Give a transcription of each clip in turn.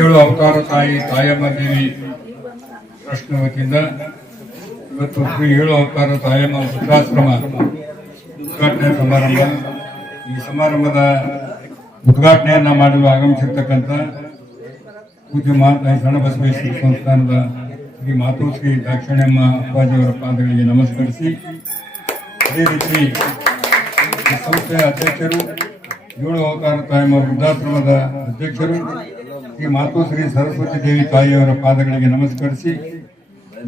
ಏಳು ಅವತಾರ ತಾಯಮ್ಮ ದೇವಿ ಟ್ರಸ್ಟ್ ವತಿಯಿಂದ ಇವತ್ತು ಶ್ರೀ ಏಳು ಅವತಾರ ತಾಯಮ್ಮ ವೃದ್ಧಾಶ್ರಮ ಉದ್ಘಾಟನೆ ಸಮಾರಂಭ. ಈ ಸಮಾರಂಭದ ಉದ್ಘಾಟನೆಯನ್ನ ಮಾಡಲು ಆಗಮಿಸಿರ್ತಕ್ಕಂಥ ಪೂಜ್ಯ ಮಹಾತಾಯಿ ಶರಣಬಸವೇಶ್ವರ ಸಂಸ್ಥಾನದ ಶ್ರೀ ಮಾತೋಶ್ರೀ ದಾಕ್ಷಿಣ್ಯಮ್ಮ ಅಪ್ಪಾಜಿಯವರ ಪಾದಗಳಿಗೆ ನಮಸ್ಕರಿಸಿ, ಅದೇ ರೀತಿ ಈ ಸಂಸ್ಥೆಯ ಅಧ್ಯಕ್ಷರು, ಏಳು ಅವತಾರ ತಾಯಮ್ಮ ವೃದ್ಧಾಶ್ರಮದ ಅಧ್ಯಕ್ಷರು ಶ್ರೀ ಮಾತೋಶ್ರೀ ಸರಸ್ವತಿ ದೇವಿ ತಾಯಿಯವರ ಪಾದಗಳಿಗೆ ನಮಸ್ಕರಿಸಿ,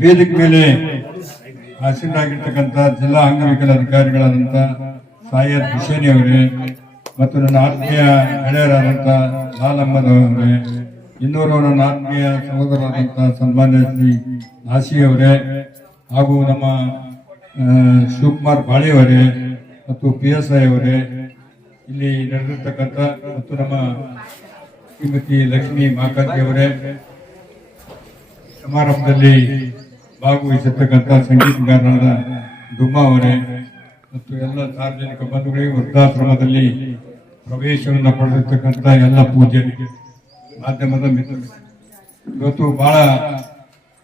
ವೇದಿಕೆ ಮೇಲೆ ಆಸೀನರಾಗಿರ್ತಕ್ಕಂಥ ಜಿಲ್ಲಾ ಅಂಗವಿಕಲ ಅಧಿಕಾರಿಗಳಾದಂಥ ಸಾಯದ್ ಹುಸೇನಿ ಅವರೇ ಮತ್ತು ನನ್ನ ಆತ್ಮೀಯ ಗೆಳೆಯರಾದಂಥ ಲಾಲ್ ಅಹಮದ್ ಅವರೇ, ಇನ್ನೂರು ನನ್ನ ಆತ್ಮೀಯ ಸಹೋದರರಾದಂಥ ಸನ್ಮಾನ್ಯ ಶ್ರೀ ನಾಸಿ ಅವರೇ ಹಾಗೂ ನಮ್ಮ ಶಿವಕುಮಾರ್ ಬಾಳಿಯವರೇ ಮತ್ತು PSI ಅವರೇ, ಇಲ್ಲಿ ನಡೆದಿರ್ತಕ್ಕಂಥ ಮತ್ತು ನಮ್ಮ ಶ್ರೀಮತಿ ಲಕ್ಷ್ಮೀ ಮಾಕಾಂತಿ ಅವರೇ, ಸಮಾರಂಭದಲ್ಲಿ ಭಾಗವಹಿಸಿರ್ತಕ್ಕಂಥ ಸಂಗೀತಗಾರರಾದ ಡುಮ್ಮಾ ಅವರೇ ಮತ್ತು ಎಲ್ಲ ಸಾರ್ವಜನಿಕ ಬಂಧುಗಳಿಗೆ, ವೃದ್ಧಾಶ್ರಮದಲ್ಲಿ ಪ್ರವೇಶವನ್ನು ಪಡೆದಿರ್ತಕ್ಕಂಥ ಎಲ್ಲ ಪೂಜ್ಯರಿಗೆ, ಮಾಧ್ಯಮದ ಮಿತ್ರರು, ಇವತ್ತು ಬಹಳ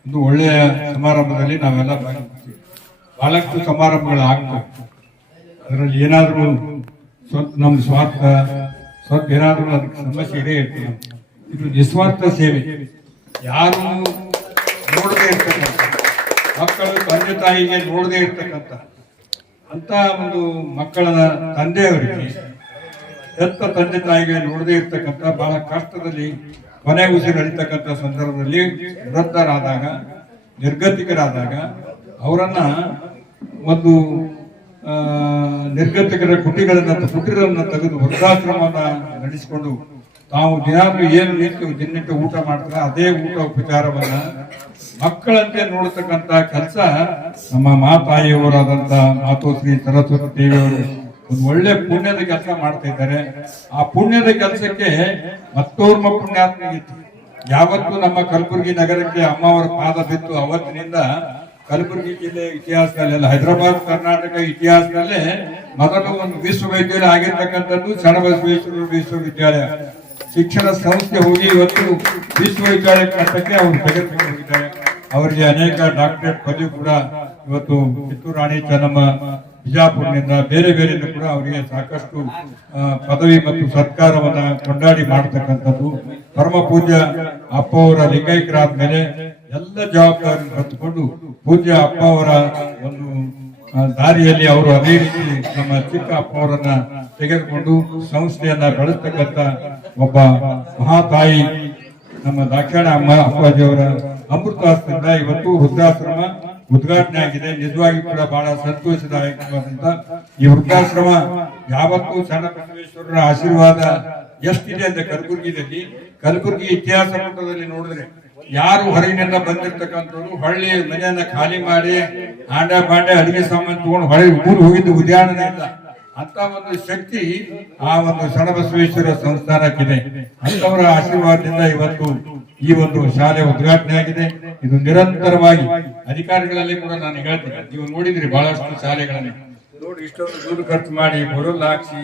ಒಂದು ಒಳ್ಳೆಯ ಸಮಾರಂಭದಲ್ಲಿ ನಾವೆಲ್ಲ ಭಾಗವಹಿಸ್ತೀವಿ. ಬಹಳಷ್ಟು ಸಮಾರಂಭಗಳು ಆಗ್ತವೆ, ಅದರಲ್ಲಿ ಏನಾದರೂ ಸ್ವಲ್ಪ ನಮ್ಮ ಸ್ವಾರ್ಥ ಸ್ವಲ್ಪ ಏನಾದರೂ ಅದಕ್ಕೆ ಸಮಸ್ಯೆ ಇದೇ ಇರ್ತದೆ. ಇದು ನಿಸ್ವಾರ್ಥ ಸೇವೆ. ಯಾರು ನೋಡದೇ ಇರ್ತಕ್ಕಂಥ ಮಕ್ಕಳು ತಂದೆ ತಾಯಿಗೆ ನೋಡದೇ ಇರ್ತಕ್ಕಂಥ ಅಂತ ಒಂದು ಮಕ್ಕಳ ತಂದೆಯವರಿಗೆ, ಹೆತ್ತ ತಂದೆ ತಾಯಿಗೆ ನೋಡದೇ ಇರ್ತಕ್ಕಂಥ ಬಹಳ ಕಷ್ಟದಲ್ಲಿ ಕೊನೆ ಉಸಿರು ಎಳಿತಕ್ಕಂಥ ಸಂದರ್ಭದಲ್ಲಿ ವೃದ್ಧರಾದಾಗ, ನಿರ್ಗತಿಕರಾದಾಗ ಅವರನ್ನ ಒಂದು ನಿರ್ಗತಿಕರ ಕುಟೀರನ್ನ ತೆಗೆದು ವೃದ್ಧಾಶ್ರಮವನ್ನ ನಡೆಸಿಕೊಂಡು ತಾವು ದಿನಾಗ್ಲೂ ಏನು ದಿನನಿತ್ಯ ಊಟ ಮಾಡ್ತಾರೆ ಅದೇ ಊಟ ಉಪಚಾರವನ್ನ ಮಕ್ಕಳಂತೆ ನೋಡತಕ್ಕಂತ ಕೆಲಸ ನಮ್ಮ ಮಾತಾಯಿಯವರಾದಂತ ಮಾತೋಶ್ರೀ ಸರಸ್ವತಿ ದೇವಿಯವರು ಒಂದು ಒಳ್ಳೆ ಪುಣ್ಯದ ಕೆಲಸ ಮಾಡ್ತಾ ಇದ್ದಾರೆ. ಆ ಪುಣ್ಯದ ಕೆಲಸಕ್ಕೆ ಮತ್ತೋರ್ಮ ಪುಣ್ಯಾತ್ಮ ಇತ್ತು. ಯಾವತ್ತು ನಮ್ಮ ಕಲಬುರಗಿ ನಗರಕ್ಕೆ ಅಮ್ಮವರ ಪಾದ ಬಿತ್ತು ಅವತ್ತಿನಿಂದ ಕಲಬುರಗಿ ಜಿಲ್ಲೆ ಇತಿಹಾಸದಲ್ಲೆಲ್ಲ, ಹೈದರಾಬಾದ್ ಕರ್ನಾಟಕ ಇತಿಹಾಸದಲ್ಲೇ ಮೊದಲು ಒಂದು ವಿಶ್ವವಿದ್ಯಾಲಯ ಆಗಿರ್ತಕ್ಕಂಥದ್ದು ಶರಣಬಸವೇಶ್ವರ ವಿಶ್ವವಿದ್ಯಾಲಯ. ಶಿಕ್ಷಣ ಸಂಸ್ಥೆ ಹೋಗಿ ಇವತ್ತು ವಿಶ್ವವಿದ್ಯಾಲಯ ಮಟ್ಟಕ್ಕೆ ಅವರು ತೆಗೆದುಕೊಂಡು ಹೋಗಿದ್ದಾರೆ. ಅವರಿಗೆ ಅನೇಕ ಡಾಕ್ಟರೇಟ್ ಪದವಿ ಕೂಡ ಇವತ್ತು ಕಿತ್ತೂರು ರಾಣಿ ಚೆನ್ನಮ್ಮ ಬಿಜಾಪುರನಿಂದ ಬೇರೆ ಬೇರೆಯಿಂದ ಕೂಡ ಅವರಿಗೆ ಸಾಕಷ್ಟು ಪದವಿ ಮತ್ತು ಸತ್ಕಾರವನ್ನ ಕೊಂಡಾಡಿ ಮಾಡತಕ್ಕಂಥದ್ದು. ಪರಮ ಪೂಜ್ಯ ಅಪ್ಪ ಅವರ ಲಿಂಗೈಕ್ಯರಾದ ಮೇಲೆ ಎಲ್ಲ ಜವಾಬ್ದಾರಿ ಹೊತ್ತುಕೊಂಡು ಪೂಜ್ಯ ಅಪ್ಪ ಅವರ ಒಂದು ದಾರಿಯಲ್ಲಿ ಅವರು ಅದೇ ರೀತಿ ನಮ್ಮ ಚಿಕ್ಕ ಅಪ್ಪ ಅವರನ್ನ ತೆಗೆದುಕೊಂಡು ಸಂಸ್ಥೆಯನ್ನ ಬೆಳೆಸ್ತಕ್ಕಂಥ ಒಬ್ಬ ಮಹಾತಾಯಿ ನಮ್ಮ ದಾಕ್ಷಾಣ ಅಮ್ಮ ಅಪ್ಪಾಜಿಯವರ ಅಮೃತಾಸ್ತಿಯಿಂದ ಇವತ್ತು ವೃದ್ಧಾಶ್ರಮ ಉದ್ಘಾಟನೆ ಆಗಿದೆ. ನಿಜವಾಗಿ ಕೂಡ ಬಹಳ ಸಂತೋಷದಾಯಕವಾದಂತ ಈ ವೃದ್ಧಾಶ್ರಮ ಯಾವತ್ತೂ ಶರಣಬಸವೇಶ್ವರರ ಆಶೀರ್ವಾದ ಎಷ್ಟಿದೆ ಅಂತ ಕಲಬುರಗಿ ಇತಿಹಾಸ ಪುಟದಲ್ಲಿ ನೋಡಿದ್ರೆ ಯಾರು ಹೊರಗಿನಿಂದ ಬಂದಿರ್ತಕ್ಕಂಥವ್ರು ಹೊಳ್ಳಿ ಮನೆಯನ್ನ ಖಾಲಿ ಮಾಡಿ ಆಂಡ ಬಾಂಡೆ ಅಡಿಗೆ ಸಾಮಾನು ತಗೊಂಡು ಹೊರಗೆ ಊರು ಹೋಗಿದ್ದು ಉದ್ಯಾನನೇ ಇಲ್ಲ. ಅಂತ ಒಂದು ಶಕ್ತಿ ಆ ಒಂದು ಶರಣಬಸವೇಶ್ವರ ಸಂಸ್ಥಾನಕ್ಕಿದೆ. ಅಂತವರ ಆಶೀರ್ವಾದದಿಂದ ಇವತ್ತು ಈ ಒಂದು ಶಾಲೆ ಉದ್ಘಾಟನೆ ಆಗಿದೆ. ಇದು ನಿರಂತರವಾಗಿ ಅಧಿಕಾರಿಗಳಲ್ಲಿ ಕೂಡ ನಾನು ಹೇಳ್ತೀನಿ, ನೀವು ನೋಡಿದ್ರಿ ಬಹಳಷ್ಟು ಶಾಲೆಗಳಲ್ಲಿ ನೋಡಿ ಇಷ್ಟೊಂದು ದುಡ್ಡು ಖರ್ಚು ಮಾಡಿ ಬರೋಲ್ ಹಾಕ್ಸಿ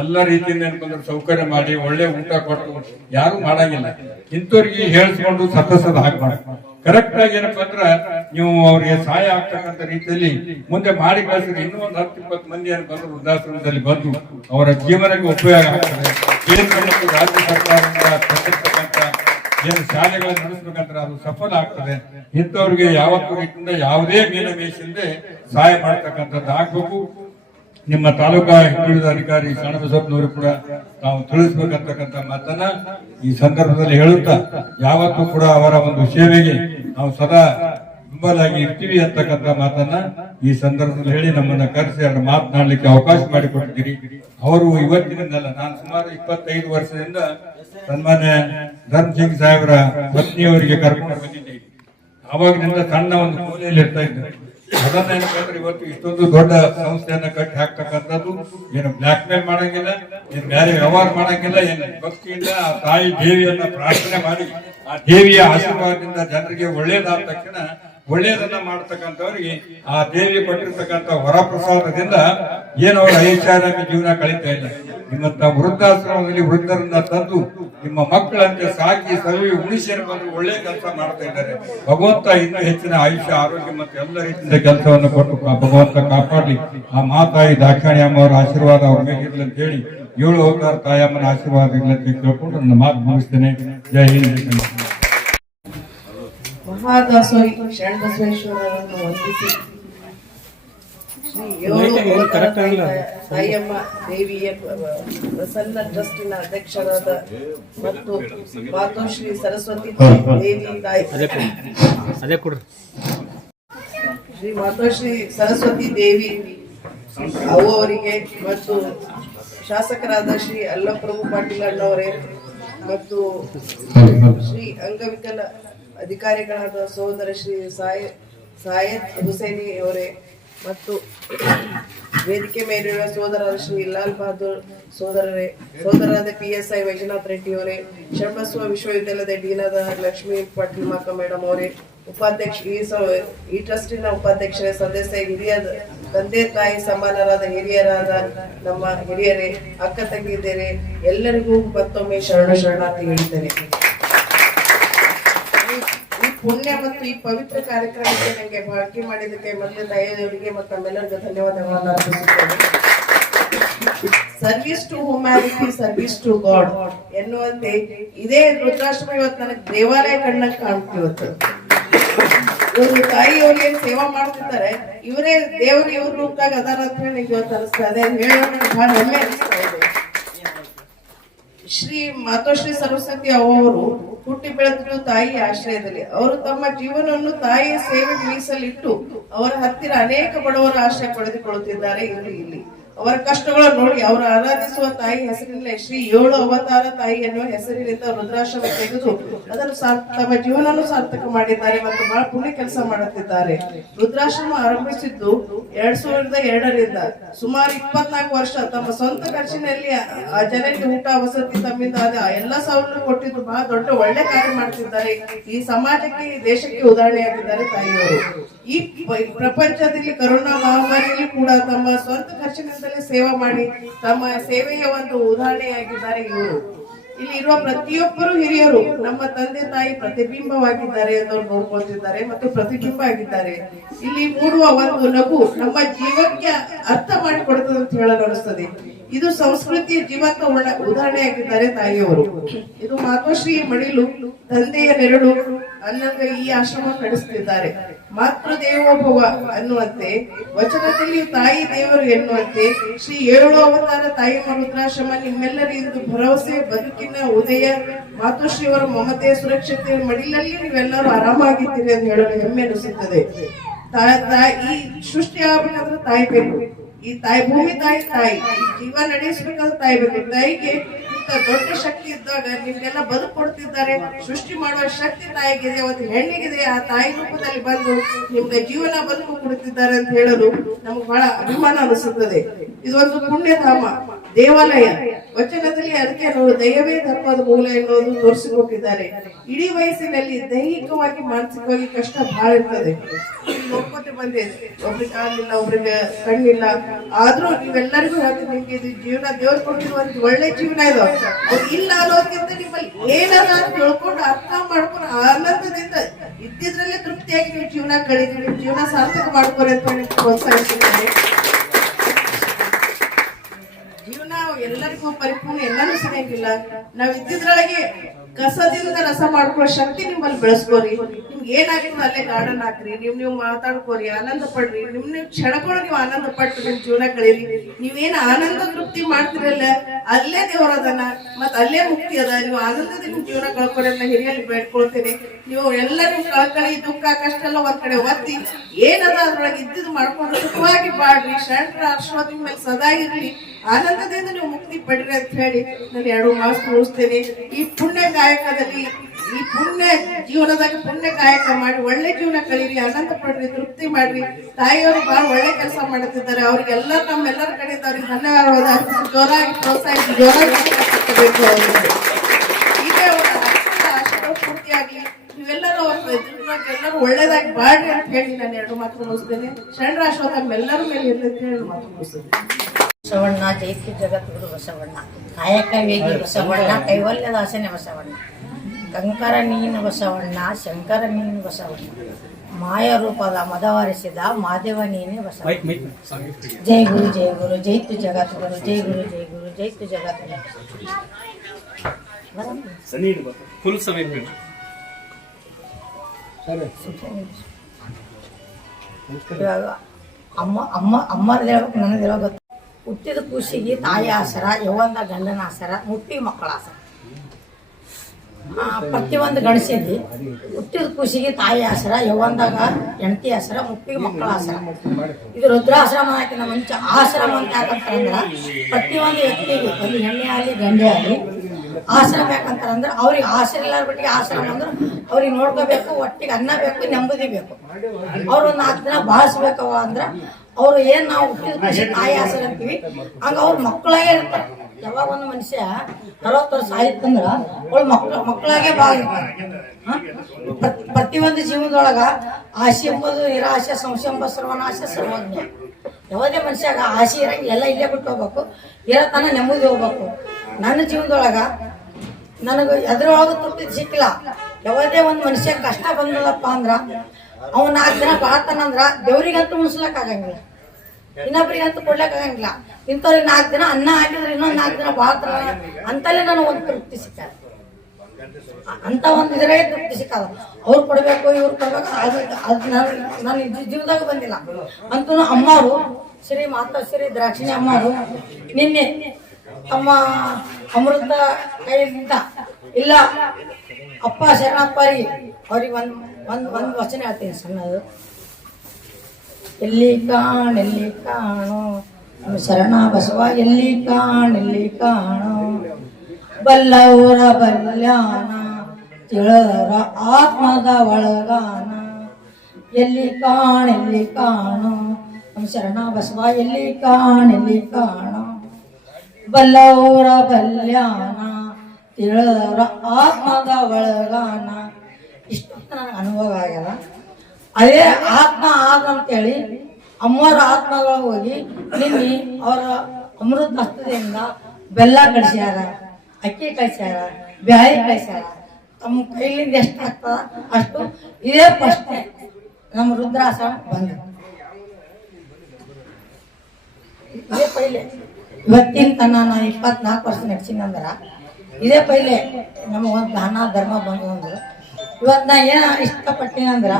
ಎಲ್ಲ ರೀತಿಯಿಂದ ಏನಂದ್ರೆ ಸೌಕರ್ಯ ಮಾಡಿ ಒಳ್ಳೆ ಊಟ ಕೊಟ್ಟು ಯಾರು ಮಾಡಂಗಿಲ್ಲ. ಇಂಥವ್ರಿಗೆ ಹೇಳಿಸ್ಕೊಂಡು ಸತಸದ ಹಾಕ್ಬಾರ್ದು. ಕರೆಕ್ಟ್ ಆಗಿ ಏನಪ್ಪಾ ಅಂದ್ರ ನೀವು ಅವ್ರಿಗೆ ಸಹಾಯ ಆಗ್ತಕ್ಕಂಥ ರೀತಿಯಲ್ಲಿ ಮುಂದೆ ಮಾಡಿ ಕಳಿಸಿದ್ರೆ ಇನ್ನೂ ಒಂದು 10-20 ಮಂದಿ ಏನಂದ್ರೆ ವೃದ್ಧಾಶ್ರಮದಲ್ಲಿ ಬಂದು ಅವರ ಜೀವನಕ್ಕೆ ಉಪಯೋಗ ಆಗ್ತದೆ. ಕೇಂದ್ರ ಮತ್ತು ರಾಜ್ಯ ಸರ್ಕಾರದಿಂದ ತಂದಿರ್ತಕ್ಕಂಥ ಏನು ಶಾಲೆಗಳನ್ನು ನಡೆಸಬೇಕಂದ್ರೆ ಅದು ಸಫಲ ಆಗ್ತದೆ. ಇಂಥವ್ರಿಗೆ ಯಾವತ್ತೂ ರೀತಿಯಿಂದ ಯಾವುದೇ ಮೀನಮೇಷಿಂದ ಸಹಾಯ ಮಾಡ್ತಕ್ಕಂಥದ್ದು ಆಗ್ಬೇಕು. ನಿಮ್ಮ ತಾಲೂಕಾ ಹಿಂದುಳಿದ ಅಧಿಕಾರಿ ಶರಣಬಸಪ್ಪನವರು ಕೂಡ ನಾವು ತಿಳಿಸ್ಬೇಕಂತಕ್ಕಂಥ ಮಾತನ್ನ ಈ ಸಂದರ್ಭದಲ್ಲಿ ಹೇಳುತ್ತಾ, ಯಾವತ್ತೂ ಕೂಡ ಅವರ ಒಂದು ಸೇವೆಗೆ ನಾವು ಸದಾ ಬೆಂಬಲಾಗಿ ಇರ್ತೀವಿ ಅಂತಕ್ಕಂಥ ಮಾತನ್ನ ಈ ಸಂದರ್ಭದಲ್ಲಿ ಹೇಳಿ ನಮ್ಮನ್ನ ಕರೆಸಿ ಅವರು ಮಾತನಾಡಲಿಕ್ಕೆ ಅವಕಾಶ ಮಾಡಿಕೊಟ್ಟಿದ್ದೀರಿ. ಅವರು ಇವತ್ತಿನಿಂದಲ್ಲ, ನಾನು ಸುಮಾರು 25 ವರ್ಷದಿಂದ ಸನ್ಮಾನ್ಯ ಧರ್ಮ ಸಿಂಗ್ ಸಾಹೇಬರ ಪತ್ನಿಯವರಿಗೆ ಕರ್ಕೊಂಡು ಬಂದಿದ್ದೇನೆ. ಆವಾಗಿನಿಂದ ಸಣ್ಣ ಒಂದು ಕೋಲೆಯಲ್ಲಿ ಇರ್ತಾ ಇದ್ದಾರೆ. ಅದನ್ನ ಏನಂದ್ರೆ ಇವತ್ತು ಇಷ್ಟೊಂದು ದೊಡ್ಡ ಸಂಸ್ಥೆಯನ್ನ ಕಟ್ಟಿ ಹಾಕ್ತಕ್ಕಂಥದ್ದು ಏನು ಬ್ಲಾಕ್ ಮೇಲ್ ಮಾಡಂಗಿಲ್ಲ, ಏನು ಬೇರೆ ವ್ಯವಹಾರ ಮಾಡಂಗಿಲ್ಲ, ಏನು ಭಕ್ತಿಯಿಂದ ಆ ತಾಯಿ ದೇವಿಯನ್ನ ಪ್ರಾರ್ಥನೆ ಮಾಡಿ ಆ ದೇವಿಯ ಆಶೀರ್ವಾದದಿಂದ ಜನರಿಗೆ ಒಳ್ಳೇದಾದ ತಕ್ಷಣ ಒಳ್ಳೆಯದನ್ನ ಮಾಡ್ತಕ್ಕಂಥವ್ರಿಗೆ ಆ ದೇವಿ ಕೊಟ್ಟಿರ್ತಕ್ಕಂಥ ವರಪ್ರಸಾದದಿಂದ ಏನೋ ಐಷಾರಾಮಿ ಜೀವನ ಕಳೀತಾ ಇಲ್ಲ. ನಿಮ್ಮಂತ ವೃದ್ಧಾಶ್ರಮದಲ್ಲಿ ವೃದ್ಧರನ್ನ ತಂದು ನಿಮ್ಮ ಮಕ್ಕಳಂತೆ ಸಾಕಿ ಸವಿ ಉಳಿಸಿ ಬಂದು ಒಳ್ಳೆ ಕೆಲಸ ಮಾಡ್ತಾ ಇದ್ದಾರೆ. ಭಗವಂತ ಇನ್ನೂ ಹೆಚ್ಚಿನ ಆಯುಷ್ಯ ಆರೋಗ್ಯ ಮತ್ತು ಎಲ್ಲ ರೀತಿಯಿಂದ ಕೆಲಸವನ್ನು ಕೊಟ್ಟು ಭಗವಂತ ಕಾಪಾಡ್ಲಿ. ಆ ಮಾತಾಯಿ ದಾಕ್ಷಾಣಿ ಅಮ್ಮ ಅವರ ಆಶೀರ್ವಾದ ಅವ್ರ ಮೇಲೆ ಇರ್ಲಿ ಅಂತ ಹೇಳಿ 7 ಅವತಾರ ತಾಯಮ್ಮನ ಆಶೀರ್ವಾದ ಇರ್ಲಿ ಅಂತ ಕೇಳ್ಕೊಂಡು ನನ್ನ ಮಾತು ಮುಗಿಸ್ತೇನೆ. ಜೈ ಹಿಂದ್. ಮಹಾದಾಸೋಹಿ ಶರಣಬಸವೇಶ್ವರರನ್ನು ವಂದಿಸಿ ತಾಯಮ್ಮ ದೇವಿಯ ಪ್ರಸನ್ನ ಟ್ರಸ್ಟಿನ ಅಧ್ಯಕ್ಷರಾದ ಮತ್ತು ಮಾತೋಶ್ರೀ ಸರಸ್ವತಿ ದೇವಿ ಶ್ರೀ ಮಾತೋಶ್ರೀ ಸರಸ್ವತಿ ದೇವಿ ಅವರಿಗೆ ಮತ್ತು ಶಾಸಕರಾದ ಶ್ರೀ ಅಲ್ಲಪ್ರಭು ಪಾಟೀಲ್ ಅಣ್ಣವರೇ ಮತ್ತು ಶ್ರೀ ಅಂಗವಿಕಲ ಅಧಿಕಾರಿಗಳಾದ ಸಹೋದರ ಶ್ರೀ ಸಾಯದ್ ಹುಸೇನಿ ಅವರೇ ಮತ್ತು ವೇದಿಕೆ ಮೇಲಿರುವ ಸೋದರ ಶ್ರೀ ಲಾಲ್ ಬಹದ್ದೂರ್ ಸೋದರರಾದ PSI ವೈಜನಾಥ್ ರೆಡ್ಡಿ ಅವರೇ, ಶರಣಬಸವ ವಿಶ್ವವಿದ್ಯಾಲಯದ ಡೀನಾದ ಲಕ್ಷ್ಮೀ ಪಾಟೀಲ್ ಮಾಕ ಮೇಡಮ್ ಅವರೇ, ಉಪಾಧ್ಯಕ್ಷ ಈ ಟ್ರಸ್ಟಿನ ಉಪಾಧ್ಯಕ್ಷರೇ, ಸದಸ್ಯ ಹಿರಿಯ ತಂದೆ ತಾಯಿ ಸಮಾನರಾದ ಹಿರಿಯರಾದ ನಮ್ಮ ಹಿರಿಯರೇ, ಅಕ್ಕ ತಂಗಿಯರೇ, ಎಲ್ಲರಿಗೂ ಮತ್ತೊಮ್ಮೆ ಶರಣಾರ್ಥಿ ಹೇಳಿದ್ದೇನೆ. ಈ ಪುಣ್ಯ ಮತ್ತು ಈ ಪವಿತ್ರ ಕಾರ್ಯಕ್ರಮಕ್ಕೆ ನನಗೆ ಭಾಗ್ಯ ಮಾಡಿದ್ದಕ್ಕೆ ಮತ್ತೆ ತಾಯಿಯವರಿಗೆ ಮತ್ತು ನಮ್ಮೆಲ್ಲರಿಗೂ ಧನ್ಯವಾದಗಳನ್ನು ಅರ್ಪಿಸುತ್ತೇನೆ. Service to humanity, service to God ಎನ್ನುವಂತೆ ಇದೇ ವೃದ್ಧಾಶ್ರಮ ಇವತ್ತು ನನಗೆ ದೇವಾಲಯ ಕಣ್ಣಕ್ಕೆ ಕಾಣ್ತಿವತ್ತು. ಇವರು ತಾಯಿಯವ್ರಿಗೆ ಏನ್ ಸೇವಾ ಮಾಡ್ತಿದ್ದಾರೆ, ಇವರೇ ದೇವರು ಇವ್ರ ರೂಪದಾಗ ಅದಾರ ಅಂತ ಹೇಳಿ ಇವತ್ತು ಅನಿಸ್ತಾ ಇದೆ. ಹೇಳೋಣ ಬಹಳ ಹೆಮ್ಮೆ ಅನಿಸ್ತಾ ಇದೆ. ಶ್ರೀ ಮಾತೋಶ್ರೀ ಸರಸ್ವತಿ ಅವರು ಹುಟ್ಟಿ ಬೆಳೆದಿದ್ದು ತಾಯಿ ಆಶ್ರಯದಲ್ಲಿ. ಅವರು ತಮ್ಮ ಜೀವನವನ್ನು ತಾಯಿಯ ಸೇವೆ ಮೀಸಲಿಟ್ಟು ಅವರ ಹತ್ತಿರ ಅನೇಕ ಬಡವರ ಆಶ್ರಯ ಪಡೆದುಕೊಳ್ಳುತ್ತಿದ್ದಾರೆ. ಇಲ್ಲಿ ಅವರ ಕಷ್ಟಗಳನ್ನು ನೋಡಿ ಅವರು ಆರಾಧಿಸುವ ತಾಯಿ ಹೆಸರಿನ ಶ್ರೀ 7 ಅವತಾರ ತಾಯಿ ಎನ್ನುವ ಹೆಸರಿನಿಂದ ವೃದ್ಧಾಶ್ರಮ ತೆಗೆದು ಅದನ್ನು ತಮ್ಮ ಜೀವನವನ್ನು ಸಾರ್ಥಕ ಮಾಡಿದ್ದಾರೆ ಮತ್ತು ಬಹಳ ಪುಣ್ಯ ಕೆಲಸ ಮಾಡುತ್ತಿದ್ದಾರೆ. ವೃದ್ಧಾಶ್ರಮ ಆರಂಭಿಸಿದ್ದು 2002ರಿಂದ ಸುಮಾರು 24 ವರ್ಷ ತಮ್ಮ ಸ್ವಂತ ಖರ್ಚಿನಲ್ಲಿ ಆ ಜನರಿಗೆ ಊಟ ವಸತಿ ತಮ್ಮಿಂದ ಆದ ಎಲ್ಲಾ ಸವಲತ್ತು ಕೊಟ್ಟಿದ್ದು ಬಹಳ ದೊಡ್ಡ ಒಳ್ಳೆ ಕಾರ್ಯ ಮಾಡ್ತಿದ್ದಾರೆ. ಈ ಸಮಾಜಕ್ಕೆ ಈ ದೇಶಕ್ಕೆ ಉದಾಹರಣೆಯಾಗಿದ್ದಾರೆ ತಾಯಿಯವರು. ಈ ಪ್ರಪಂಚದಲ್ಲಿ ಕರೋನಾ ಮಹಾಮಾರಿಯಲ್ಲಿ ಕೂಡ ತಮ್ಮ ಸ್ವಂತ ಖರ್ಚಿನಿಂದಲೇ ಸೇವೆ ಮಾಡಿ ತಮ್ಮ ಸೇವೆಯ ಒಂದು ಉದಾಹರಣೆಯಾಗಿದ್ದಾರೆ ಇವರು. ಇಲ್ಲಿ ಇರುವ ಪ್ರತಿಯೊಬ್ಬರು ಹಿರಿಯರು ನಮ್ಮ ತಂದೆ ತಾಯಿ ಪ್ರತಿಬಿಂಬವಾಗಿದ್ದಾರೆ ಎಂದು ನೋಡ್ಕೊಳ್ತಿದ್ದಾರೆ ಮತ್ತು ಪ್ರತಿಬಿಂಬ ಆಗಿದ್ದಾರೆ. ಇಲ್ಲಿ ಮೂಡುವ ಒಂದು ನಗು ನಮ್ಮ ಜೀವಕ್ಕೆ ಅರ್ಥ ಮಾಡಿಕೊಡುತ್ತದೆ ಅಂತ ಹೇಳಲು ಅನಿಸ್ತದೆ. ಇದು ಸಂಸ್ಕೃತಿಯ ಜೀವಂತ ಉದಾಹರಣೆಯಾಗಿದ್ದಾರೆ ತಾಯಿಯವರು. ಇದು ಮಾತೋಶ್ರೀ ಮಡಿಲು ತಂದೆಯ ನೆರಳು ಅನ್ನಂಗ ಈ ಆಶ್ರಮ ನಡೆಸುತ್ತಿದ್ದಾರೆ. ಮಾತೃ ದೇವೋಭವ ಅನ್ನುವಂತೆ ವಚನದಲ್ಲಿ ತಾಯಿ ದೇವರು ಎನ್ನುವಂತೆ ಶ್ರೀ 7 ಅವತಾರ ತಾಯಿ ವೃದ್ಧಾಶ್ರಮ ನಿಮ್ಮೆಲ್ಲರಿಂದ ಭರವಸೆ ಬದುಕಿನ ಉದಯ. ಮಾತೋಶ್ರೀಯವರ ಮಮತೆ ಸುರಕ್ಷತೆ ಮಡಿಲಲ್ಲಿ ನೀವೆಲ್ಲರೂ ಆರಾಮಾಗಿದ್ದೀರಿ ಅಂತ ಹೇಳಲು ಹೆಮ್ಮೆ ಅನಿಸುತ್ತದೆ. ಈ ಸೃಷ್ಟಿ ಆಗ್ಬೇಕಂದ್ರೆ ತಾಯಿ ಬೇಕು. ಈ ತಾಯಿ ಭೂಮಿ ತಾಯಿ ಈ ಜೀವ ನಡೆಸಬೇಕಾದ್ರೆ ತಾಯಿ ಬೇಕು. ತಾಯಿಗೆ ಇಂತ ದೊಡ್ಡ ಶಕ್ತಿ ಇದ್ದಾಗ ನಿಮ್ಗೆಲ್ಲ ಬದುಕು ಕೊಡ್ತಿದ್ದಾರೆ. ಸೃಷ್ಟಿ ಮಾಡುವ ಶಕ್ತಿ ತಾಯಿಗಿದೆ, ಒಂದು ಹೆಣ್ಣಿಗಿದೆ. ಆ ತಾಯಿ ರೂಪದಲ್ಲಿ ಬಂದು ನಿಮ್ಗೆ ಜೀವನ ಬದುಕು ಕೊಡುತ್ತಿದ್ದಾರೆ ಅಂತ ಹೇಳಲು ನಮ್ಗೆ ಬಹಳ ಅಭಿಮಾನ ಅನಿಸುತ್ತದೆ. ಇದೊಂದು ಪುಣ್ಯಧಾಮ ದೇವಾಲಯ. ವಚನದಲ್ಲಿ ಅದಕ್ಕೆ ನೋಡು ದೈವವೇ ಧರ್ಮದ ಮೂಲ ಎನ್ನುವುದು ತೋರಿಸಿಕೊಟ್ಟಿದ್ದಾರೆ. ಇಡೀ ವಯಸ್ಸಿನಲ್ಲಿ ದೈಹಿಕವಾಗಿ ಮಾನಸಿಕವಾಗಿ ಕಷ್ಟ ಬಹಳ ಇರ್ತದೆ. ನೋಡ್ಕೊತ ಬಂದಿದೆ, ಒಬ್ರಿಗೆ ಕಾಲಿಲ್ಲ, ಒಬ್ರಿಗೆ ಕಣ್ಣಿಲ್ಲ. ಆದ್ರೂ ನೀವೆಲ್ಲರಿಗೂ ಹೇಳ್ತೀನಿ, ನಿಮ್ಗೆ ಇದು ಜೀವನ ದೇವ್ರು ಕೊಟ್ಟಿರುವ ಒಂದು ಒಳ್ಳೆ ಜೀವನ ಇದು. ಅದು ಇಲ್ಲ ಅನ್ನೋದಕ್ಕಿಂತ ನಿಮ್ಮಲ್ಲಿ ಏನಾರ ತಿಳ್ಕೊಂಡು ಅರ್ಥ ಮಾಡ್ಕೊಂಡು ಆನಂದದಿಂದ ಇದ್ದಿದ್ರಲ್ಲೇ ತೃಪ್ತಿಯಾಗಿ ನೀವು ಜೀವನ ಕಳೀರಿ, ನಿಮ್ ಜೀವನ ಸಾರ್ಥಕ ಮಾಡ್ಕೊರಿ ಅಂತ ಪ್ರೋತ್ಸಾಹಿಸುತ್ತಾರೆ. ಜೀವನ ಎಲ್ಲರಿಗೂ ಪರಿಪೂರ್ಣ ಎಲ್ಲಾನು ಸಿಗಂಗಿಲ್ಲ. ನಾವ್ ಇದ್ದಿದ್ರೊಳಗೆ ಕಸದಿಂದ ರಸ ಮಾಡ್ಕೊಳ್ಳೋ ಶಕ್ತಿ ನಿಮ್ಮಲ್ಲಿ ಬೆಳೆಸ್ಕೋರಿ. ನಿಮ್ಗೆ ಏನಾಗಿತ್ತು ಅಲ್ಲೇ ಗಾರ್ಡನ್ ಹಾಕ್ರಿ, ನೀವು ಮಾತಾಡ್ಕೋರಿ, ಆನಂದ ಪಡ್ರಿ. ನೀವು ಕ್ಷಣಗಳು ನೀವು ಆನಂದ ಪಟ್ಟು ನಿಮ್ ಜೀವನ ಕಳೀರಿ. ನೀವೇನ್ ಆನಂದ ತೃಪ್ತಿ ಮಾಡ್ತಿರಲ್ಲ ಅಲ್ಲೇ ದೇವರದನ್ನ ಮತ್ ಅಲ್ಲೇ ಮುಕ್ತಿ ಅದ. ನೀವು ಆನಂದದಿಂದ ನಿಮ್ ಜೀವನ ಕಳ್ಕೊರಿ ಅಂತ ಹಿರಿಯಲ್ಲಿ ಬೇಡ್ಕೊಳ್ತೇನೆ. ನೀವು ಎಲ್ಲ ನಿಮ್ ಕಳ್ಕಳಿ ದುಃಖ ಕಷ್ಟ ಎಲ್ಲ ಒಂದ್ ಕಡೆ ಒತ್ತಿ ಏನದ ಅದ್ರೊಳಗೆ ಇದ್ದಿದ್ದು ಮಾಡ್ಕೊಂಡು ಸುಖವಾಗಿ ಬಾಡ್ರಿ. ಶರಣರ ಆಶೀರ್ವಾದ ನಿಮ್ಮ ಮೇಲೆ ಸದಾ ಇರ್ಲಿ. ಆನಂದದಿಂದ ನೀವು ಮುಕ್ತಿ ಪಡ್ರಿ ಅಂತ ಹೇಳಿ ನಾನು 2 ಮಾತು ಮುಗಿಸ್ತೇನೆ. ಈ ಪುಣ್ಯ ಕಾಯಕದಲ್ಲಿ ಈ ಪುಣ್ಯ ಜೀವನದಾಗ ಪುಣ್ಯ ಕಾಯಕ ಮಾಡಿ ಒಳ್ಳೆ ಜೀವನ ಕಳೀರಿ, ಆನಂದ ಪಡ್ರಿ, ತೃಪ್ತಿ ಮಾಡ್ರಿ. ತಾಯಿಯವರು ಬಹಳ ಒಳ್ಳೆ ಕೆಲಸ ಮಾಡುತ್ತಿದ್ದಾರೆ. ಅವ್ರಿಗೆಲ್ಲ ನಮ್ಮೆಲ್ಲರ ಕಡೆಯಿಂದ ಅವ್ರಿಗೆ ಧನ್ಯವಾದ ಅರ್ಪಿಸಿ ಜೋರಾಗಿ ಪ್ರೋತ್ಸಾಹಿಸಿ ಜೋರಾಗಿ ಬೇಕು. ಈಗ ಅವರ ಆಶೀರ್ವಾದ ಪೂರ್ತಿಯಾಗಿ ನೀವೆಲ್ಲರೂ ಅವ್ರ ಜೀವನಕ್ಕೆ ಎಲ್ಲರೂ ಒಳ್ಳೇದಾಗಿ ಬಾಳ್ರಿ ಅಂತ ಹೇಳಿ ನಾನು 2 ಮಾತು ಮುಗಿಸ್ತೇನೆ. ಶರಣರ ಆಶೀರ್ವಾದ ನಮ್ಮೆಲ್ಲರ ಮೇಲೆ ಇರಲಿ ಅಂತ ಹೇಳಿ ಮಾತು ಮುಗಿಸ್ತೇನೆ. ಬಸವಣ್ಣ ಜೈತಿ ಜಗದ್ಗುರು ಬಸವಣ್ಣ, ಕಾಯಕ ವೇಗಿ ಬಸವಣ್ಣ, ಕೈವಲ್ಯದ ಆಸನೆ ಬಸವಣ್ಣ, ಕಂಕರ ನೀನು ಬಸವಣ್ಣ, ಶಂಕರ ನೀನು ಬಸವಣ್ಣ, ಮಾಯ ರೂಪದ ಮದವರಿಸಿದ ಮಾದೇವ ನೀನೇ ಬಸವಣ್ಣ. ಜೈ ಗುರು ಜೈ ಗುರು ಜೈತು ಜಗದ್ಗುರು, ಜೈ ಗುರು ಜೈ ಗುರು ಜೈತು ಜಗದ್ಗುರು. ಫುಲ್ ಸಮೀಪ ಇವಾಗ ಅಮ್ಮರ್ದು ಹೇಳ್ಬೇಕು, ನನಗೆ ಹೇಳೋ ಗೊತ್ತು. ಹುಟ್ಟಿದ ಖುಷಿಗೆ ತಾಯಿ ಆಸರ, ಯೌವಂದ ಗಂಡನ ಆಸರ, ಮುಟ್ಟಿಗೆ ಮಕ್ಕಳ ಆಸರ. ಪ್ರತಿಯೊಂದು ಗಣಸಿದ್ದಿ ಹುಟ್ಟಿದ ಖುಷಿಗೆ ತಾಯಿ ಆಸರ, ಯೌವಂದಾಗ ಹೆಂಡತಿ ಆಸರ, ಮುಟ್ಟಿಗೆ ಮಕ್ಕಳ ಆಸರ. ಇದು ರುದ್ರಾಶ್ರಮ ಹಾಕಿನ ಮುಂಚೆ ಆಶ್ರಮ ಅಂತ ಯಾಕಂತಾರಂದ್ರೆ ಪ್ರತಿಯೊಂದು ವ್ಯಕ್ತಿಗೆ ಒಂದು ಹೆಣ್ಣೆ ಆಗಲಿ ಗಂಡೆ ಆಗಲಿ ಆಶ್ರಮ ಯಾಕಂತಾರಂದ್ರೆ ಅವ್ರಿಗೆ ಆಸರ ಇಲ್ಲಾರ ಬಿಟ್ಟಿಗೆ ಆಶ್ರಮ ಅಂದ್ರೆ ಅವ್ರಿಗೆ ನೋಡ್ಕೋಬೇಕು, ಒಟ್ಟಿಗೆ ಅನ್ನ ಬೇಕು, ನೆಮ್ಮದಿ ಬೇಕು. ಅವ್ರು ಒಂದು 4 ದಿನ ಬಾಳಿಸ್ಬೇಕವ ಅಂದ್ರೆ ಅವ್ರು ಏನ್ ನಾವು ಹುಟ್ಟಿದ ಖುಷಿ ತಾಯಿ ಆಸರ ಅಂತೀವಿ ಹಂಗ ಅವ್ರ ಮಕ್ಕಳಾಗೆ ಇರ್ತಾರೆ. ಯಾವಾಗ ಒಂದು ಮನುಷ್ಯ 40 ವರ್ಷ ಆಯ್ತಂದ್ರ ಅವಳು ಮಕ್ಕಳಾಗೆ ಬಾಳಿರ್ತಾರೆ. ಪ್ರತಿಯೊಂದು ಜೀವನದೊಳಗ ಆಸೆ ಎಂಬುದು ನಿರಾಶೆ, ಸಂಶಯ ಎಂಬ ಸರ್ವನಾಶ, ಸರ್ವಜ್ಞ. ಯಾವುದೇ ಮನುಷ್ಯಾಗ ಆಸೆ ಇರಂಗೆ ಎಲ್ಲ ಇಲ್ಲೇ ಬಿಟ್ಟು ಹೋಗ್ಬೇಕು, ಇರತನ ನೆಮ್ಮದಿ ಹೋಗ್ಬೇಕು. ನನ್ನ ಜೀವನದೊಳಗ ನನಗೆ ಎದ್ರೊಳಗ ತೃಪ್ತಿ ಸಿಕ್ಕಿಲ್ಲ. ಯಾವುದೇ ಒಂದು ಮನುಷ್ಯ ಕಷ್ಟ ಬಂದದಪ್ಪ ಅಂದ್ರ ಅವ್ನು 4 ದಿನ ಬಾಳ್ತಾನಂದ್ರ ದೇವ್ರಿಗಂತೂ ಉಣಿಸ್ಲಕ್ ಆಗಂಗಿಲ್ಲ, ಇನ್ನೊಬ್ರಿಗಂತೂ ಕೊಡ್ಲಕ್ ಆಗಂಗಿಲ್ಲ. ಇಂಥವ್ರಿಗೆ 4 ದಿನ ಅನ್ನ ಹಾಕಿದ್ರೆ ಇನ್ನೊಂದು 4 ದಿನ ಬಾಳ್ತಾನ ಅಂತಲೇ ನನಗೆ ಒಂದು ತೃಪ್ತಿ ಸಿಕ್ಕಾದ. ಅಂತ ಒಂದು ಇದ್ರೆ ತೃಪ್ತಿ ಸಿಕ್ಕಾದ. ಅವ್ರು ಕೊಡ್ಬೇಕು ಇವ್ರು ಕೊಡ್ಬೇಕು ಅದು ನನ್ನ ಜೀವನದಾಗ ಬಂದಿಲ್ಲ. ಅಂತೂ ಅಮ್ಮವರು ಶ್ರೀ ಮಾತಾಶ್ರೀ ದ್ರಾಕ್ಷಿಣಿ ಅಮ್ಮವರು ನಿನ್ನೆ ತಮ್ಮ ಅಮೃತ ಕೈಯಿಂದ ಇಲ್ಲ ಅಪ್ಪ ಶರಣಪ್ಪರಿ ಅವ್ರಿಗೆ ಒಂದು ವಚನ ಹೇಳ್ತೀನಿ ಸಣ್ಣದು. ಎಲ್ಲಿ ಕಾಣೋ ಶರಣ ಬಸವ, ಎಲ್ಲಿ ಕಾಣೋ ಬಲ್ಲವರ ಬಲ್ಯಾನ, ತಿಳಿದವರ ಆತ್ಮದ ಒಳಗಾನ. ಎಲ್ಲಿ ಕಾಣೋ ನಮ್ಮ ಶರಣ ಬಸವ, ಎಲ್ಲಿ ಕಾಣೋ ಬಲ್ಲವರ ಬಲ್ಯಾನ, ತಿಳಿದವರ ಆತ್ಮದ ಒಳಗಾನ. ಇಷ್ಟೊತ್ತು ನನಗೆ ಅನುಭವ ಆಗ್ಯದ. ಅದೇ ಆತ್ಮ ಆದಂತೇಳಿ ಅಮ್ಮವ್ರ ಆತ್ಮಗಳು ಹೋಗಿ ನಿನ್ನೆ ಅವರ ಅಮೃತ ಹಸ್ತದಿಂದ ಬೆಲ್ಲ ಕಳಿಸ್ಯಾರ, ಅಕ್ಕಿ ಕಳಿಸ್ಯಾರ, ಬ್ಯಾಳಿ ಕಳಿಸ್ಯಾರ. ತಮ್ಮ ಕೈಲಿಂದ ಎಷ್ಟು ಆಗ್ತದ ಅಷ್ಟು ಇದೇ ಪ್ರಶ್ನೆ ನಮ್ಮ ರುದ್ರಾಶ್ರಮ ಬಂದ. ಇದೇ ಪೈಲೆ ಇವತ್ತಿನ ತನ ನಾನು 24 ವರ್ಷ ನಡ್ಸಿನಂದ್ರ ಇದೇ ಪೈಲೆ ನಮಗೆ ಒಂದು ದಾನ ಧರ್ಮ ಬಂದು ಅಂದ್ರು. ಇವತ್ತು ನಾ ಏನ ಇಷ್ಟಪಟ್ಟಿನಂದ್ರ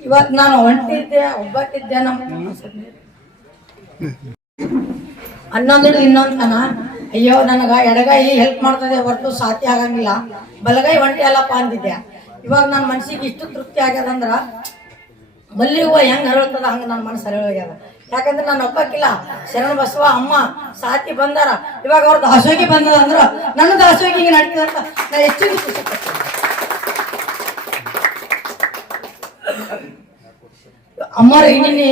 ಇವತ್ತು ನಾನು ಹೊಂಟಿದ್ದೆ, ಒಬ್ಬಾಕಿದ್ದೆ. ನಮ್ಮ 11 ಇನ್ನೊಂದು ತನ ಅಯ್ಯೋ ನನಗ ಎಡಗೈ ಹೆಲ್ಪ್ ಮಾಡ್ತದೆ ಹೊರತು ಸಾಧ್ಯ ಆಗಂಗಿಲ್ಲ, ಬಲಗೈ ಒಂಟಿ ಅಲ್ಲಪ್ಪ ಅಂತಿದ್ದೆ. ಇವಾಗ ನನ್ನ ಮನ್ಸಿಗೆ ಇಷ್ಟು ತೃಪ್ತಿ ಆಗ್ಯದಂದ್ರ ಮಲ್ಲಿ ಹೂವು ಹೆಂಗ್ ಹರಳ್ತದ ಹಂಗ ನನ್ನ ಮನಸ್ಸು ಹರಳಾಗ್ಯದ. ಯಾಕಂದ್ರೆ ನಾನು ಒಬ್ಬಕ್ಕಿಲ್ಲ, ಶರಣ ಬಸವ ಅಮ್ಮ ಸಾತಿ ಬಂದಾರ. ಇವಾಗ ಅವ್ರ ದಾಸೋಗಿ ಬಂದದ ಅಂದ್ರ ನನ್ನ ದಾಸೋಗಿ ಹಿಂಗೆ ನಡೀತದಂತ ನಾ ಹೆಚ್ಚಿಗೆ ಖುಷಿ ಪಡ್ತೀನಿ. ಅಮ್ಮರು ಇನ್ನಿನ್ನಿ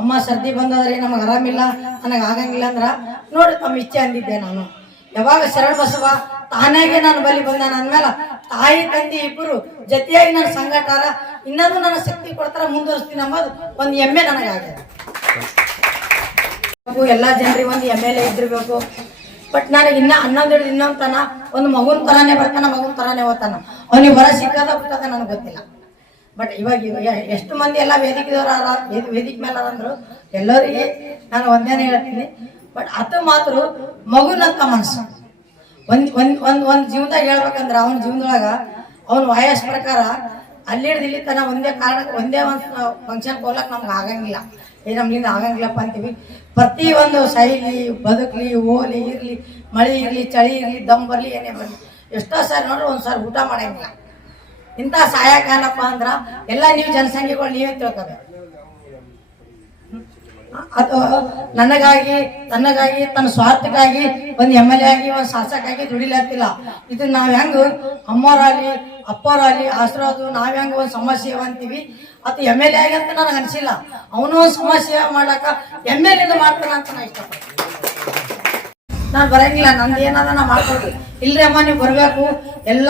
ಅಮ್ಮ ಸರ್ದಿ ಬಂದದ್ರಿ ನಮಗೆ ಆರಾಮಿಲ್ಲ, ನನಗೆ ಆಗಂಗಿಲ್ಲ ಅಂದ್ರ ನೋಡಿ ತಮ್ಮ ಇಚ್ಛೆ ಅಂದಿದ್ದೆ ನಾನು. ಯಾವಾಗ ಶರಣ ಬಸವ ತಾನಾಗೆ ನಾನು ಬಲಿ ಬಂದಾನ ಅಂದ್ಮೇಲೆ ತಾಯಿ ತಂದೆ ಇಬ್ಬರು ಜೊತೆಯಾಗಿ ನನ್ನ ಸಂಗಟಾರ, ಇನ್ನೂ ನನ್ನ ಶಕ್ತಿ ಕೊಡ್ತಾರ, ಮುಂದುವರಿಸ್ತೀನಿ ಅಂಬೋದು ಒಂದು ಹೆಮ್ಮೆ ನನಗಾಗ್ಯದ. ಎಲ್ಲಾ ಜನರಿಗೆ ಒಂದು MLA ಇದ್ದಿರ್ಬೇಕು. ಬಟ್ ನನಗೆ ಇನ್ನ 11 ಇನ್ನೊಂದು ತನ ಒಂದು ಮಗುನ್ ತರಾನೇ ಬರ್ತಾನ, ಮಗುನ್ ತರಾನೇ ಹೋಗ್ತಾನ. ಅವನಿಗೆ ಹೊರ ಸಿಕ್ಕದ ಬಿಟ್ಟದ ನನಗೆ ಗೊತ್ತಿಲ್ಲ. ಬಟ್ ಇವಾಗ ಎಷ್ಟು ಮಂದಿ ಎಲ್ಲ ವೇದಿಕೆ ಮೇಲೆ ಅಂದ್ರು ಎಲ್ಲರಿಗೆ ನಾನು ಒಂದೇನೆ ಹೇಳ್ತೀನಿ. ಬಟ್ ಅದು ಮಾತ್ರ ಮಗುನಂತ ಮನಸ್ಸು ಒಂದ್ ಜೀವನದಾಗ ಹೇಳ್ಬೇಕಂದ್ರ ಅವನ ಜೀವನದೊಳಗ ಅವನ ವಯಸ್ಸು ಪ್ರಕಾರ ಅಲ್ಲಿ ಇಲ್ಲಿ ತನ ಒಂದೇ ಒಂದು ಫಂಕ್ಷನ್ ಹೋಗ್ಲಕ್ ನಮ್ಗೆ ಆಗಂಗಿಲ್ಲ. ನಮ್ಗಿಂದ ಆಗಂಗಿಲ್ಲಪ್ಪ ಅಂತೀವಿ. ಪ್ರತಿ ಒಂದು ಶೈಲಿ ಬದುಕಲಿ, ಹೋಲಿ ಇರ್ಲಿ, ಮಳೆ ಇರ್ಲಿ, ಚಳಿ ಇರ್ಲಿ, ದಮ್ ಬರ್ಲಿ, ಏನೇ ಬರ್ಲಿ, ಎಷ್ಟೋ ಸಾರಿ ನೋಡ್ರಿ ಒಂದ್ಸಾರಿ ಊಟ ಮಾಡಂಗಿಲ್ಲ. ಇಂಥ ಸಹಾಯಕ ಏನಪ್ಪ ಅಂದ್ರ ಎಲ್ಲ ನೀವು ಜನಸಂಖ್ಯೆಗಳು ನೀವೇ ತಿಳ್ಕೋಬೇಕು. ಅದು ನನಗಾಗಿ ತನ್ನಗಾಗಿ ತನ್ನ ಸ್ವಾರ್ಥಕ್ಕಾಗಿ ಒಂದು MLA ಆಗಿ ಒಂದು ಶಾಸಕಾಗಿ ದುಡಿಲತ್ತಿಲ್ಲ. ಇದು ನಾವ್ ಹೆಂಗ ಅಮ್ಮವರಾಗ್ಲಿ ಅಪ್ಪವರಾಗ್ಲಿ ಆಶ್ರದು ನಾವ್ ಹೆಂಗ ಒಂದು ಸಮಾಜ ಸೇವೆ ಅಂತೀವಿ, ಅದು MLA ಆಗಿ ಅಂತ ನನಗೆ ಅನ್ಸಿಲ್ಲ. ಅವನು ಒಂದು ಸಮಾಜ ಸೇವೆ ಮಾಡ್ಲಕ್ಕ MLA ಮಾಡ್ತಾನ ಅಂತ ನಾ ಇಷ್ಟಪಡ್ತೀನಿ. ನಾನು ಬರಂಗಿಲ್ಲ, ನಂದು ಏನದ ನಾ ಮಾಡ್ಕೊಳ್ತೀನಿ. ಇಲ್ರಿ ಅಮ್ಮ ನೀವು ಬರಬೇಕು. ಎಲ್ಲ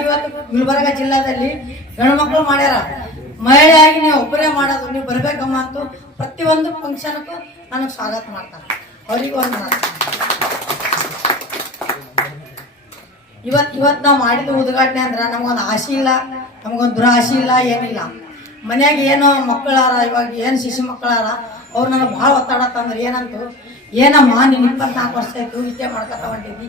ಇವತ್ತು ಗುಲ್ಬರ್ಗ ಜಿಲ್ಲಾದಲ್ಲಿ ಗಂಡು ಮಕ್ಕಳು ಮಾಡ್ಯಾರ, ಮಹಿಳೆಯಾಗಿ ನೀವು ಒಬ್ಬರೇ ಮಾಡೋದು, ನೀವು ಬರ್ಬೇಕಮ್ಮ ಅಂತೂ ಪ್ರತಿಯೊಂದು ಫಂಕ್ಷನ್ಗೂ ನನಗೆ ಸ್ವಾಗತ ಮಾಡ್ತಾರೆ. ಅವ್ರಿಗೆ ಒಂದು ಇವತ್ತು ನಾವು ಮಾಡಿದ ಉದ್ಘಾಟನೆ ಅಂದ್ರೆ ನಮಗೊಂದು ಆಸೆ ಇಲ್ಲ, ನಮಗೊಂದು ದುರಾಸೆ ಇಲ್ಲ, ಏನಿಲ್ಲ. ಮನ್ಯಾಗ ಏನೋ ಮಕ್ಕಳಾರ, ಇವಾಗ ಏನು ಶಿಶು ಮಕ್ಕಳಾರ, ಅವ್ರು ನನಗೆ ಭಾಳ ಒತ್ತಡ ತಂದ್ರೆ ಏನಂತು, ಏನಮ್ಮ ನೀನು 24 ವರ್ಷ ಆಯ್ತು ಇಷ್ಟೇ ಮಾಡ್ಕೊತ ಹೊಂಟಿದ್ದಿ,